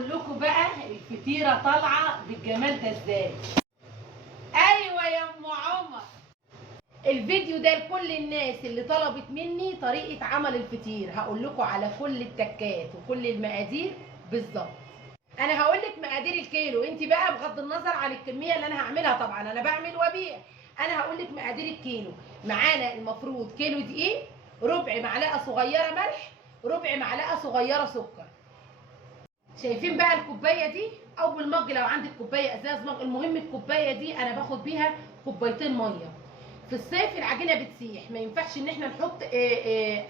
اقول لكم بقى الفطيره طالعه بالجمال ده ازاي. ايوه يا ام عمر، الفيديو ده لكل الناس اللي طلبت مني طريقه عمل الفطير. هقول لكم على كل التكات وكل المقادير بالظبط. انا هقول لك مقادير الكيلو، انت بقى بغض النظر عن الكميه اللي انا هعملها، طبعا انا بعمل وابيع. انا هقول لك مقادير الكيلو. معانا المفروض كيلو دقيق، ربع معلقه صغيره ملح، ربع معلقه صغيره سكر. شايفين بقى الكوبايه دي او بالمج لو عندك كوبايه ازاز مج، المهم الكوبايه دي انا باخد بيها كوبايتين ميه. في الصيف العجينه بتسيح، ما ينفعش ان احنا نحط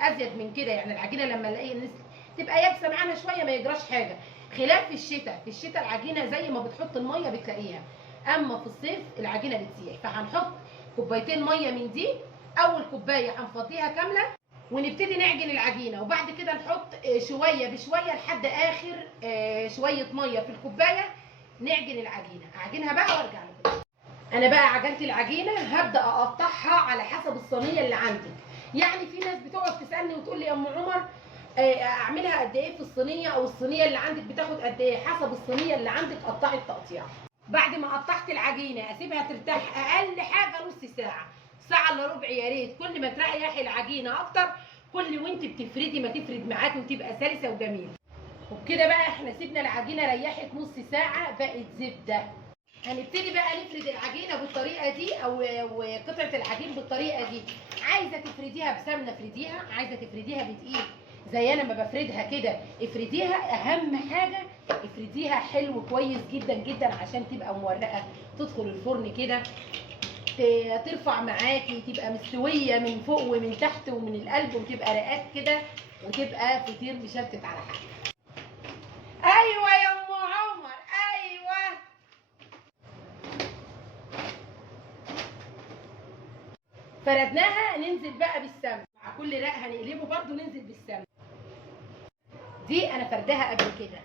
ازيد من كده، يعني العجينه لما نلاقي الناس تبقى يابسه معانا شويه ما يجراش حاجه. خلاف في الشتاء، في الشتاء العجينه زي ما بتحط الميه بتلاقيها، اما في الصيف العجينه بتسيح. فهنحط كوبايتين ميه من دي، اول كوبايه هنفضيها كامله ونبتدي نعجن العجينه، وبعد كده نحط شويه بشويه لحد اخر شويه ميه في الكوبايه نعجن العجينه. اعجنها بقى وارجع لكم. انا بقى عجنت العجينه، هبدا اقطعها على حسب الصينيه اللي عندك. يعني في ناس بتقعد تسالني وتقول لي يا ام عمر اعملها قد ايه في الصينيه، او الصينيه اللي عندك بتاخد قد ايه؟ حسب الصينيه اللي عندك قطعي التقطيع. بعد ما قطعت العجينه اسيبها ترتاح اقل حاجه نص ساعه، ساعه الا ربع. يا ريت كل ما تريحي العجينه اكتر كل وانت بتفردي ما تفرد معاكي وتبقى سلسه وجميله. وبكده بقى احنا سيبنا العجينه ريحت نص ساعه، بقت زبده. هنبتدي بقى نفرد العجينه بالطريقه دي، او قطعه العجين بالطريقه دي. عايزه تفرديها بسمنه افرديها، عايزه تفرديها بدقيق زي انا ما بفردها كده افرديها. اهم حاجه افرديها حلو كويس جدا جدا عشان تبقى مورقه، تدخل الفرن كده ترفع معاكي، تبقى مستويه من فوق ومن تحت ومن القلب، وتبقى رقات كده، وتبقى فطير مشلتت على حاجه. ايوه يا ام عمر، ايوه. فردناها، ننزل بقى بالسمن مع كل رق هنقلبه برده، ننزل بالسمن. دي انا فردها قبل كده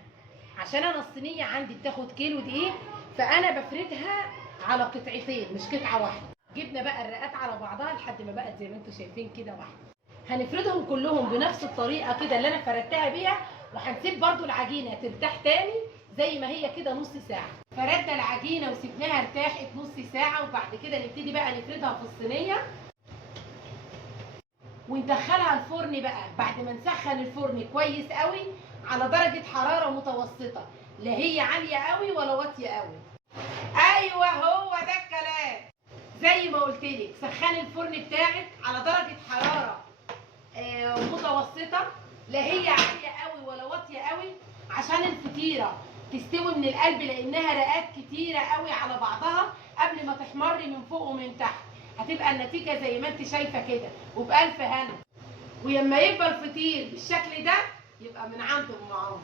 عشان انا الصينيه عندي بتاخد كيلو دقيق، فانا بفردها على قطعتين مش قطعه واحده. جبنا بقى الرقات على بعضها لحد ما بقت زي ما انتم شايفين كده واحده. هنفردهم كلهم بنفس الطريقه كده اللي انا فردتها بيها، وهنسيب برده العجينه ترتاح تاني زي ما هي كده نص ساعه. فردنا العجينه وسيبناها ارتاحت نص ساعه، وبعد كده نبتدي بقى نفردها في الصينيه وندخلها الفرن بقى. بعد ما نسخن الفرن كويس قوي على درجه حراره متوسطه، لا هي عاليه قوي ولا واطيه قوي. ايوه هو ده الكلام. زي ما قلت لك سخني الفرن بتاعك على درجه حراره متوسطه، لا هي عاليه قوي ولا واطيه قوي، عشان الفطيره تستوي من القلب، لانها رقات كتيره قوي على بعضها قبل ما تحمر من فوق ومن تحت. هتبقى النتيجه زي ما انت شايفه كده وبألف هنا. ولما يبقى الفطير بالشكل ده يبقى من عند ام عمر.